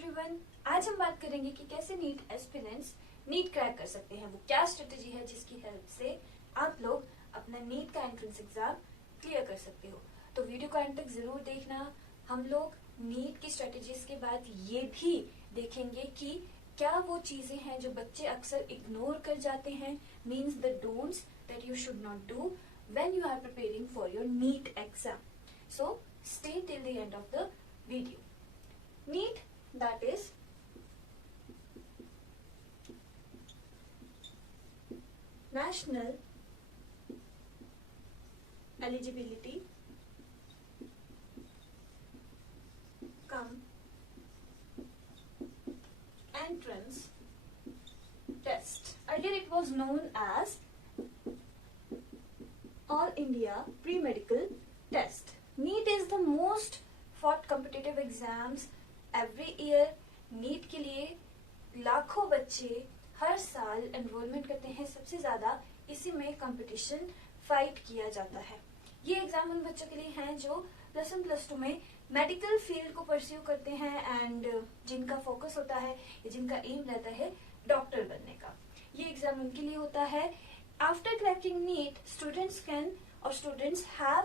Everyone, आज हम बात करेंगे कि कैसे नीट एस्पिरेंट्स नीट क्रैक कर सकते हैं। वो क्या स्ट्रेटेजी है जिसकी हेल्प से आप लोग अपना नीट का एंट्रेंस एग्जाम क्लियर कर सकते हो। तो वीडियो को एंड तक जरूर देखना। हम लोग नीट की स्ट्रेटेजीज के बाद ये भी देखेंगे कि क्या वो चीजें हैं जो बच्चे अक्सर इग्नोर कर जाते हैं, means the don'ts that you should not do when you are preparing for your NEET exam. So stay till the end of the video. NEET, that is National Eligibility cum Entrance Test. Earlier it was known as All India Pre-Medical Test. NEET is the most fought competitive exams every year. NEET के लिए लाखों बच्चे हर साल enrolment करते हैं। सबसे ज्यादा इसी में कंपटीशन फाइट किया जाता है। ये एग्जाम उन बच्चों के लिए हैं जो प्लस वन प्लस टू में मेडिकल फील्ड को परस्यू करते हैं एंड जिनका फोकस होता है या जिनका एम रहता है डॉक्टर बनने का। ये एग्जाम उनके लिए होता है। After cracking NEET students can और students have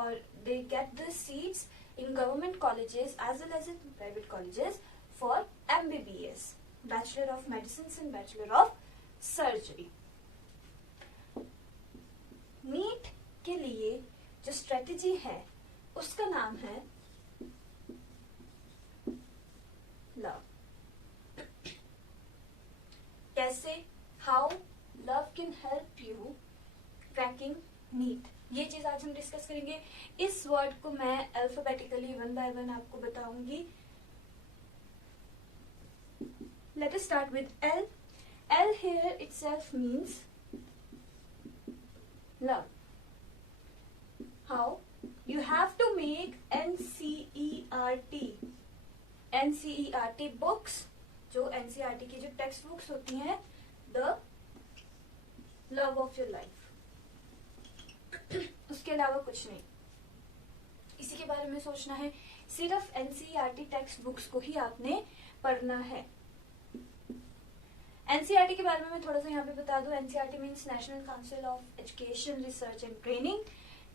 or they get the seats in government colleges as well as in private colleges for MBBS, Bachelor of Medicine and Bachelor of Surgery. NEET के लिए जो strategy है उसका नाम है love. कैसे, how love can help you cracking NEET, ये चीज आज हम डिस्कस करेंगे। इस वर्ड को मैं अल्फाबेटिकली वन बाय वन आपको बताऊंगी। Let us start with L. L here itself means love. How you have to make NCERT books, जो NCERT की जो टेक्स्ट बुक्स होती हैं, the love of your life. उसके अलावा कुछ नहीं, इसी के बारे में सोचना है। सिर्फ NCERT टेक्स्ट बुक्स को ही आपने पढ़ना है। NCERT के बारे में मैं थोड़ा सा यहाँ पे बता दूं। NCERT means national council of education research and training.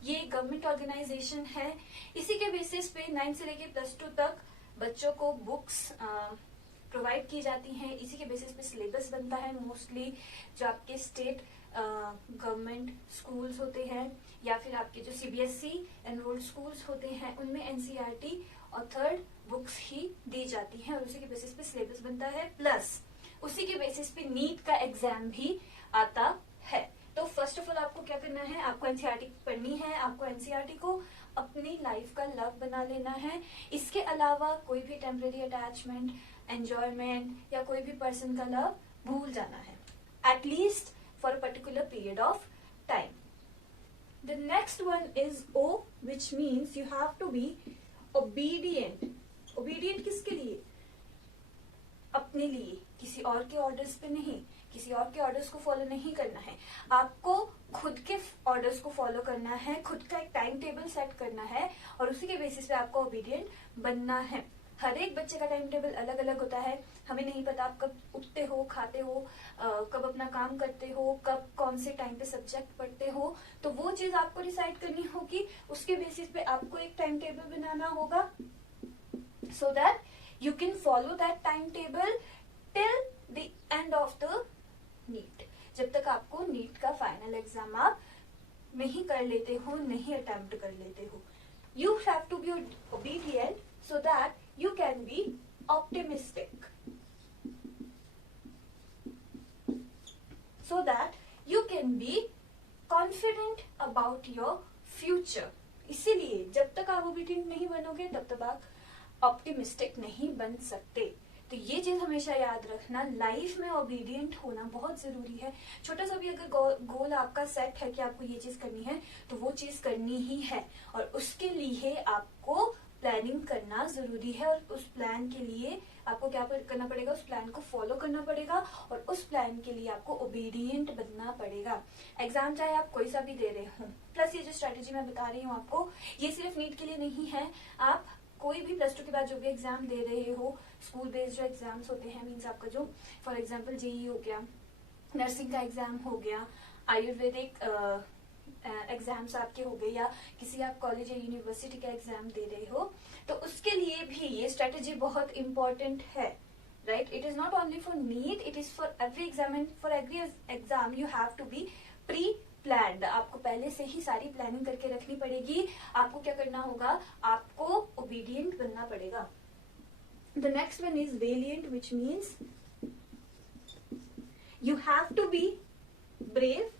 ये गवर्नमेंट ऑर्गेनाइजेशन है। इसी के बेसिस पे 9 से लेके प्लस 2 तक बच्चों को बुक्स प्रोवाइड की जाती हैं। इसी के बेसिस पे सिलेबस बनता है। मोस्टली जो आपके स्टेट गवर्नमेंट स्कूल्स होते हैं या फिर आपके जो CBSE एनरोल्ड स्कूल्स होते हैं उनमें NCERT और थर्ड बुक्स ही दी जाती हैं और उसी के बेसिस पे सिलेबस बनता है। प्लस उसी के बेसिस पे नीट का एग्जाम भी आता है। तो फर्स्ट ऑफ ऑल आपको क्या करना है, आपको NCERT पढ़नी है। आपको NCERT को अपनी लाइफ का लव बना लेना है। इसके अलावा कोई भी टेम्परेरी अटैचमेंट, एंजॉयमेंट या कोई भी पर्सन का लव भूल जाना है, at least for a particular period of time. The next one is O, which means you have to be obedient. Obedient किसके लिए? अपने लिए, किसी और के ऑर्डर्स पे नहीं। किसी और के ऑर्डर्स को फॉलो नहीं करना है, आपको खुद के ऑर्डर्स को फॉलो करना है। खुद का एक टाइम टेबल सेट करना है और उसी के बेसिस पे आपको ओबीडियंट बनना है। हर एक बच्चे का टाइम टेबल अलग अलग होता है। हमें नहीं पता आप कब उठते हो, खाते हो, कब अपना काम करते हो, कब कौन से टाइम पे सब्जेक्ट पढ़ते हो। तो वो चीज आपको डिसाइड करनी होगी। उसके बेसिस पे आपको एक टाइम टेबल बनाना होगा so that you can follow that time table till the end of the NEET. जब तक आपको नीट का फाइनल एग्जाम आप नहीं कर लेते हो, नहीं अटेम्प्ट कर लेते हो। You have to be obedient so that you can be optimistic, so that you can be confident about your future. इसीलिए जब तक आप ओबीडियंट नहीं बनोगे तब तक आप ऑप्टिमिस्टिक नहीं बन सकते। तो ये चीज हमेशा याद रखना, लाइफ में ओबीडियंट होना बहुत जरूरी है। छोटा सा भी अगर गोल आपका सेट है कि आपको ये चीज करनी है तो वो चीज करनी ही है और उसके लिए आपको प्लानिंग करना जरूरी है। और उस प्लान के लिए आपको क्या करना पड़ेगा, उस प्लान को फॉलो करना पड़ेगा और उस प्लान के लिए आपको ओबीडियंट बनना पड़ेगा। एग्जाम चाहे आप कोई सा भी दे रहे हो। प्लस ये जो स्ट्रेटेजी मैं बता रही हूँ आपको, ये सिर्फ नीट के लिए नहीं है, आप कोई भी प्लस टू के बाद जो भी एग्जाम दे रहे हो, स्कूल बेस्ड जो एग्जाम्स होते हैं, मीन्स आपका जो फॉर एग्जाम्पल जेईई हो गया, नर्सिंग का एग्जाम हो गया, आयुर्वेदिक एग्जाम्स आपके हो गए, या किसी आप कॉलेज या यूनिवर्सिटी का एग्जाम दे रहे हो, तो उसके लिए भी ये स्ट्रेटेजी बहुत इंपॉर्टेंट है, right? It is not only for NEET, it is for every exam, and for every exam you have to be pre planned. आपको पहले से ही सारी प्लानिंग करके रखनी पड़ेगी। आपको क्या करना होगा, आपको ओबीडियंट बनना पड़ेगा। The next one is valiant, which means you have to be brave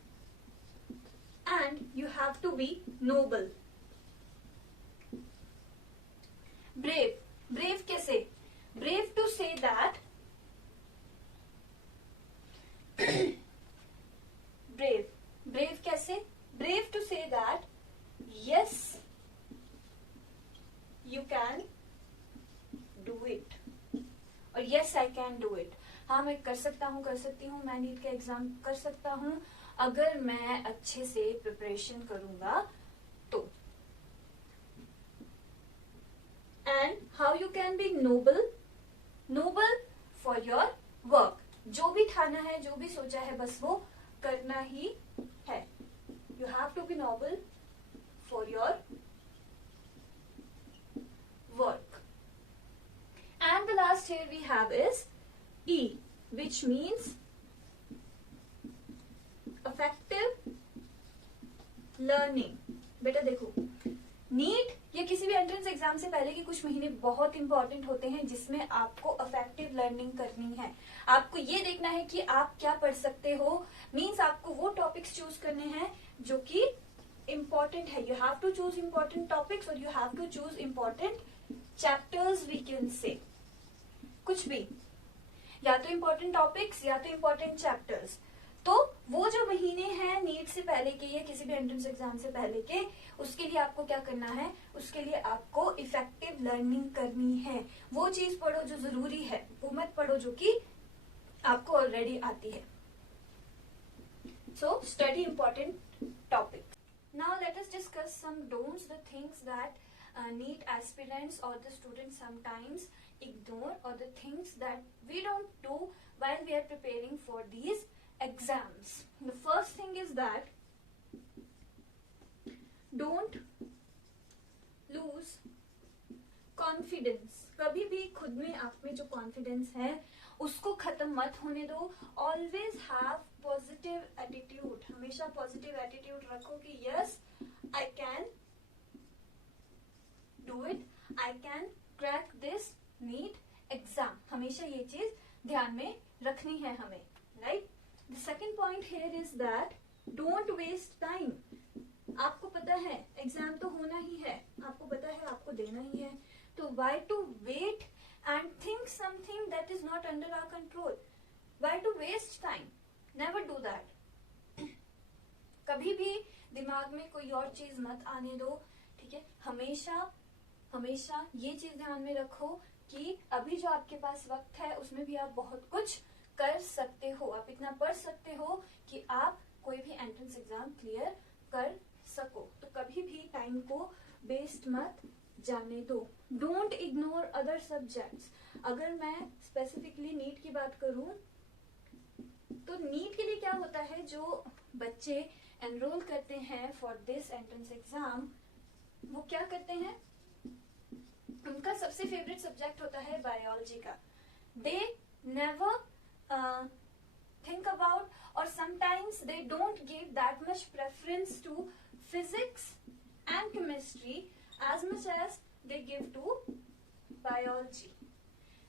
and you have to be noble. brave कैसे? brave to say that brave कैसे? brave to say that yes you can do it और yes I can do it। हाँ, मैं कर सकता हूँ, कर सकती हूँ, मैं नीट का एग्जाम कर सकता हूँ अगर मैं अच्छे से प्रिपरेशन करूंगा तो। And how you can be noble? Noble for your work. जो भी ठाना है, जो भी सोचा है, बस वो करना ही है। You have to be noble for your work. And the last here we have is E, which means effective learning। बेटा देखो, नीट या किसी भी एंट्रेंस एग्जाम से पहले के कुछ महीने बहुत इंपॉर्टेंट होते हैं, जिसमें आपको इफेक्टिव लर्निंग करनी है। आपको ये देखना है कि आप क्या पढ़ सकते हो, मींस आपको वो टॉपिक्स चूज करने हैं जो कि इंपॉर्टेंट है। You have to choose important topics और you have to choose important chapters, we can say कुछ भी, या तो इम्पोर्टेंट टॉपिक्स या तो इम्पोर्टेंट चैप्टर्स। तो वो जो महीने हैं नीट से पहले के या किसी भी एंट्रेंस एग्जाम से पहले के, उसके लिए आपको क्या करना है, उसके लिए आपको इफेक्टिव लर्निंग करनी है। वो चीज पढ़ो जो जरूरी है, वो मत पढ़ो जो कि आपको ऑलरेडी आती है। So study important topics. Now let us discuss some don'ts, the things that NEET aspirants or the students sometimes ignore, or the things that we don't do while we are preparing for these exams. The first thing is that don't lose confidence। कभी भी खुद में, आप में जो confidence है उसको खत्म मत होने दो। Always have positive attitude. हमेशा पॉजिटिव एटीट्यूड रखो कि yes I can do it, I can crack this NEET exam। हमेशा ये चीज ध्यान में रखनी है हमें, right? The second point here is that don't waste time। आपको पता है एग्जाम तो होना ही है, आपको पता है आपको देना ही है, तो why to wait and think something that is not under our control? Why to waste time? Never do that। कभी भी दिमाग में कोई और चीज मत आने दो, ठीक है? हमेशा ये चीज ध्यान में रखो कि अभी जो आपके पास वक्त है उसमें भी आप बहुत कुछ कर सकते हो। आप इतना पढ़ सकते हो कि आप कोई भी एंट्रेंस एग्जाम क्लियर कर सको। तो कभी भी टाइम को वेस्ट मत जाने दो। Don't ignore other subjects. अगर मैं स्पेसिफिकली नीट की बात करूं तो नीट के लिए क्या होता है, जो बच्चे एनरोल करते हैं फॉर दिस एंट्रेंस एग्जाम, वो क्या करते हैं, उनका सबसे फेवरेट सब्जेक्ट होता है बायोलॉजी का। दे नेवर थिंक अबाउट, और sometimes they don't give that much preference to physics and chemistry as much as they give to biology.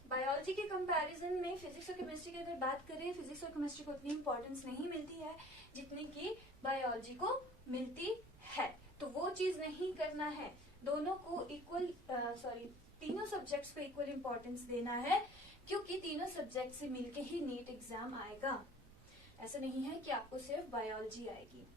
Biology के कंपैरिजन में फिजिक्स और केमिस्ट्री की अगर बात करें, फिजिक्स और केमिस्ट्री को उतनी इंपॉर्टेंस नहीं मिलती है जितनी कि बायोलॉजी को मिलती है। तो वो चीज नहीं करना है। दोनों को इक्वल, तीनों सब्जेक्ट्स को इक्वल इंपॉर्टेंस देना है, क्योंकि तीनों सब्जेक्ट से मिलके ही नीट एग्जाम आएगा। ऐसा नहीं है कि आपको सिर्फ बायोलॉजी आएगी,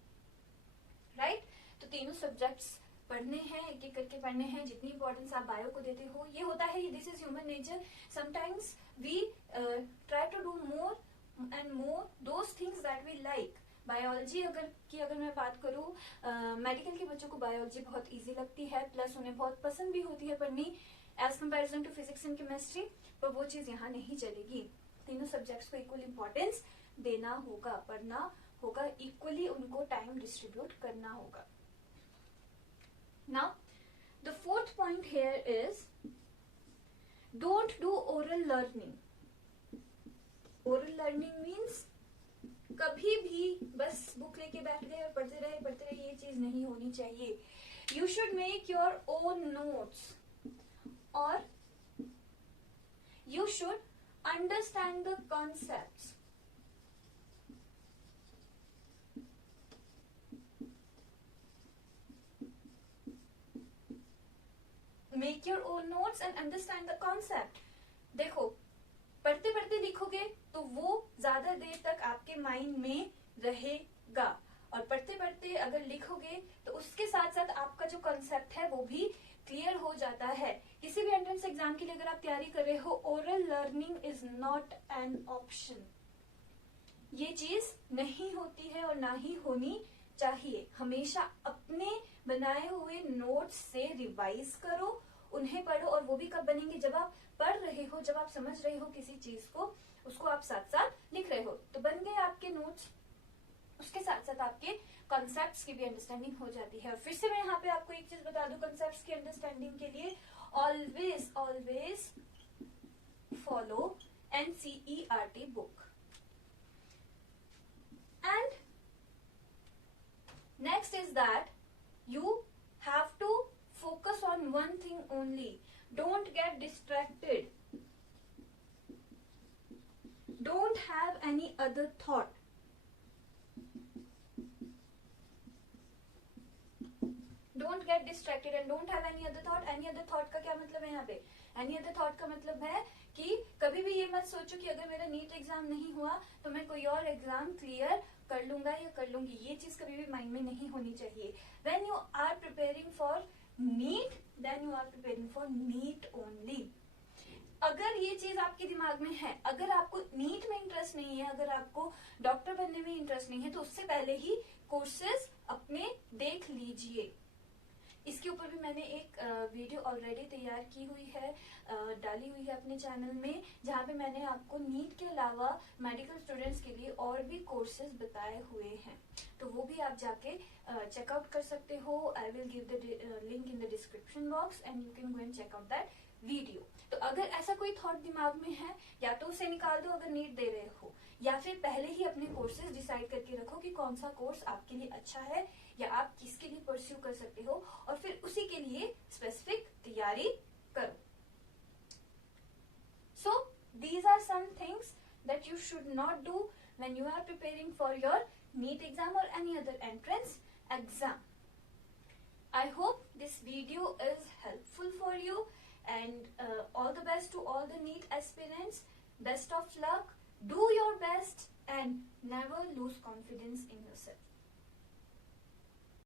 राइट? तो तीनों सब्जेक्ट्स पढ़ने हैं, एक एक करके पढ़ने हैं। जितनी इंपॉर्टेंस आप बायो को देते हो, ये होता है, this is human nature. Sometimes we try to do more and more those things that we like. Biology अगर मैं बात करूं, मेडिकल के बच्चों को बायोलॉजी बहुत इजी लगती है, प्लस उन्हें बहुत पसंद भी होती है पढ़नी। As comparison to physics and chemistry, पर वो चीज यहाँ नहीं चलेगी। तीनों सब्जेक्ट्स को इक्वल इंपॉर्टेंस देना होगा, पढ़ना होगा, इक्वली उनको टाइम डिस्ट्रीब्यूट करना होगा। Now the fourth point here is don't do oral learning. Oral learning means कभी भी बस बुक लेके बैठ गए और पढ़ते रहे, ये चीज नहीं होनी चाहिए। You should make your own notes और you should understand the concepts. Make your own notes and understand the concept. देखो, पढ़ते पढ़ते लिखोगे तो वो ज्यादा देर तक आपके माइंड में रहेगा, और पढ़ते पढ़ते अगर लिखोगे तो उसके साथ साथ आपका जो कॉन्सेप्ट है वो भी क्लियर हो जाता है। किसी भी एंट्रेंस एग्जाम के लिए अगर आप तैयारी कर रहे हो, oral learning is not an option. ये चीज नहीं होती है और ना ही होनी चाहिए। हमेशा अपने बनाए हुए नोट्स से रिवाइज करो, उन्हें पढ़ो, और वो भी कब बनेंगे, जब आप पढ़ रहे हो, जब आप समझ रहे हो किसी चीज को, उसको आप साथ साथ लिख रहे हो, तो बन गए आपके नोट्स। उसके साथ साथ आपके कॉन्सेप्ट्स की भी अंडरस्टैंडिंग हो जाती है। और फिर से मैं यहाँ पे आपको एक चीज बता दूं कॉन्सेप्ट्स की अंडरस्टैंडिंग के लिए, always follow NCERT book. And next is that you have to focus on one thing only. Don't get distracted. Don't have any other thought. Don't get distracted and don't have any other thought. Any other thought का क्या मतलब है यहाँ पे? Any other thought का मतलब है कि कभी भी ये मत सोचो कि अगर मेरा नीट एग्जाम नहीं हुआ तो मैं कोई और एग्जाम क्लियर कर लूंगा या कर लूंगी। ये चीज कभी भी माइंड में नहीं होनी चाहिए। When you are preparing for NEET, then you are preparing for NEET only. अगर ये चीज आपके दिमाग में है, अगर आपको नीट में इंटरेस्ट नहीं है, अगर आपको डॉक्टर बनने में इंटरेस्ट नहीं है, तो उससे पहले ही कोर्सेज अपने देख लीजिए। इसके ऊपर भी मैंने एक वीडियो ऑलरेडी तैयार की हुई है, डाली हुई है अपने चैनल में, जहाँ पे मैंने आपको नीट के अलावा मेडिकल स्टूडेंट्स के लिए और भी कोर्सेज बताए हुए हैं, तो वो भी आप जाके चेकआउट कर सकते हो। I will give the link in the description box and you can go and check out that video. तो अगर ऐसा कोई थॉट दिमाग में है, या तो उसे निकाल दो अगर नीट दे रहे हो, या फिर पहले ही अपने कोर्सेज डिसाइड करके रखो कि कौन सा कोर्स आपके लिए अच्छा है या आप किसके लिए परस्यू कर सकते हो, और फिर उसी के लिए स्पेसिफिक तैयारी करो। So these are some things that you should not do when you are preparing for your NEET exam और any other entrance exam. I hope this video is helpful for you, and all the best to all the NEET aspirants. Best of luck, do your best and never lose confidence in yourself.